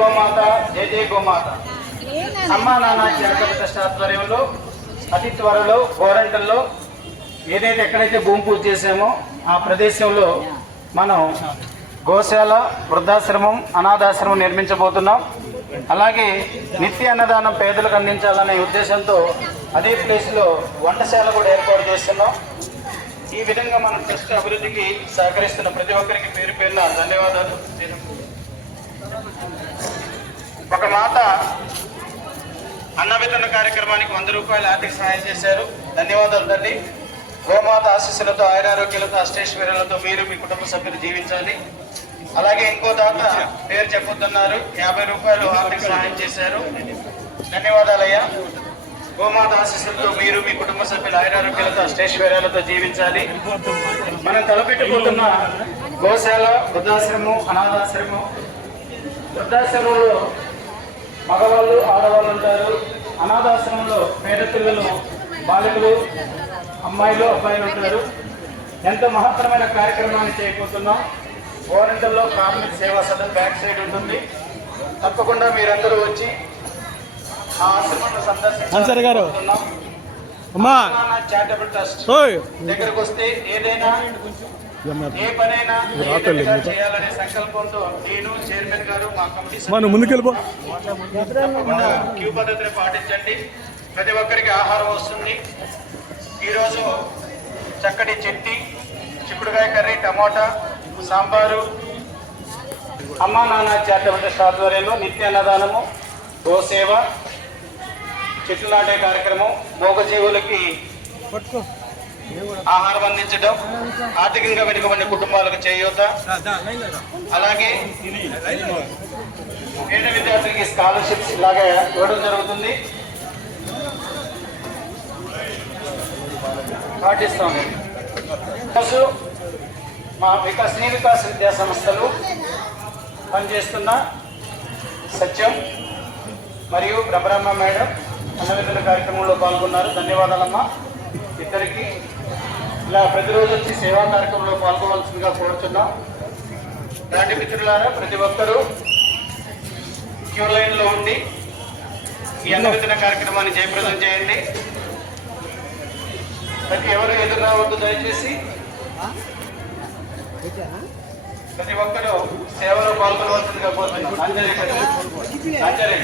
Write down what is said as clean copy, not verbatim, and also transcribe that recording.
గోమాత, జై జై గోమాత. అమ్మా నాన్న చారిటబుల్ ట్రస్ట్ ఆధ్వర్యంలో అతి త్వరలో గోరంటల్లో ఏదైతే ఎక్కడైతే భూమి పూజ చేసామో ఆ ప్రదేశంలో మనం గోశాల, వృద్ధాశ్రమం, అనాథాశ్రమం నిర్మించబోతున్నాం. అలాగే నిత్య అన్నదానం పేదలకు అందించాలనే ఉద్దేశంతో అదే ప్లేస్లో వంటశాల కూడా ఏర్పాటు చేస్తున్నాం. ఈ విధంగా మన ట్రస్ట్ అభివృద్ధికి సహకరిస్తున్న ప్రతి ఒక్కరికి పేరు పేరున ధన్యవాదాలు. ఒక మాత అన్న వితరణ కార్యక్రమానికి 100 రూపాయలు ఆర్థిక సహాయం చేశారు. ధన్యవాదాలు తల్లి. గోమాత ఆశీస్సులతో, ఆయురారోగ్యాలతో, అష్టైశ్వర్యాలతో మీరు మీ కుటుంబ సభ్యులు జీవించాలి. అలాగే ఇంకో దాత పేరు చెప్పొద్దన్నారు, 50 రూపాయలు ఆర్థిక సహాయం చేశారు. ధన్యవాదాలయ్యా. గోమాత ఆశీస్సులతో మీరు మీ కుటుంబ సభ్యులు ఆయురారోగ్యాలతో, అష్టైశ్వర్యాలతో జీవించాలి. మనం తలపెట్టుకుంటున్న గోశాల, వృద్ధాశ్రమం, అనాథాశ్రమం. వృద్ధాశ్రమంలో మగవాళ్ళు, ఆడవాళ్ళు ఉంటారు. అనాథాశ్రమంలో పేద పిల్లలు, బాలికలు, అమ్మాయిలు, అబ్బాయిలు ఉంటారు. ఎంతో మహత్తరమైన కార్యక్రమాన్ని చేయబోతున్నాం. గోరంటల్లో కార్మిక సేవా సదన్ బ్యాక్ సైడ్ ఉంటుంది. తప్పకుండా మీరందరూ వచ్చి ఆ ఆశ్రమాన్ని సందర్శించుకుంటున్నాం. చారిటబుల్ ట్రస్ట్ దగ్గరకు వస్తే ఏదైనా ఏ పనైనా చేయాలనే సంకల్పంతో నేను, చైర్మన్ గారు, మా కమిటీ తప్పకుండా క్యూ పద్ధతిని పాటించండి. ప్రతి ఒక్కరికి ఆహారం వస్తుంది. ఈరోజు చక్కటి చట్నీ, చిక్కుడుకాయ కర్రీ, టమోటా, సాంబారు. అమ్మా నాన్న చారిటబుల్ ట్రస్ట్ ఆధ్వర్యంలో నిత్య అన్నదానము, గోసేవ, చెట్లు నాటే కార్యక్రమం, మూగజీవులకి ఆహారం అందించడం, ఆర్థికంగా వెనుకబడిన కుటుంబాలకు చేయూత, అలాగే పేద విద్యార్థులకి స్కాలర్షిప్స్ ఇలాగా ఇవ్వడం జరుగుతుంది. పాటిస్తాం. ఈరోజు మా శ్రీ వికాస్ విద్యా సంస్థలు పనిచేస్తున్న సత్యం మరియు బ్రహ్మరమ్మ మేడం అన్నవిధుల కార్యక్రమంలో పాల్గొన్నారు. ధన్యవాదాలమ్మా ఇద్దరికి. ఇలా ప్రతిరోజు వచ్చి సేవా కార్యక్రమంలో పాల్గొవలసిందిగా కోరుతున్నాం. రాండి మిత్రులారా, ప్రతి ఒక్కరూ క్యూ లైన్లో ఉండి ఈ అన్నవిధుల కార్యక్రమాన్ని జయప్రదం చేయండి. ప్రతి ఎవరు ఎదురు రావద్దు దయచేసి. ప్రతి ఒక్కరూ సేవలో పాల్గొనవలసిందిగా కోరుతున్నాం. అంజలి